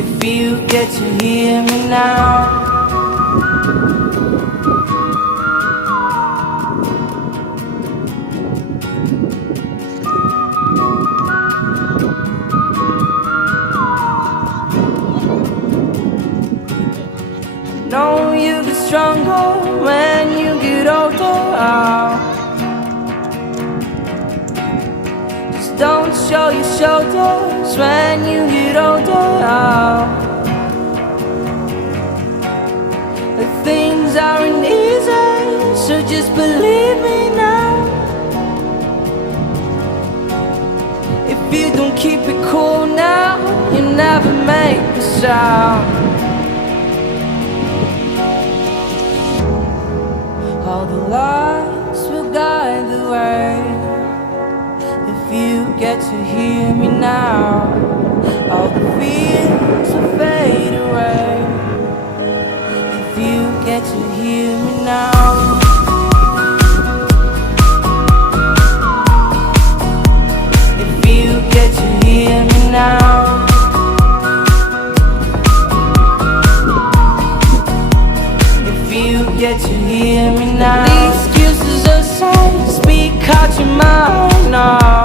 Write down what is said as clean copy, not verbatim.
If you get to hear me now. Know you get stronger when you get older. Just don't show your shoulders when you get older. Things aren't easy, so just believe me now. If you don't keep it cool now, you never make a sound. All the lights will guide the way. If you get to hear me now, all the fears will fade away. If you get to hear me now. If you get to hear me now. If you get to hear me now. The excuses aside, speak out your mind now.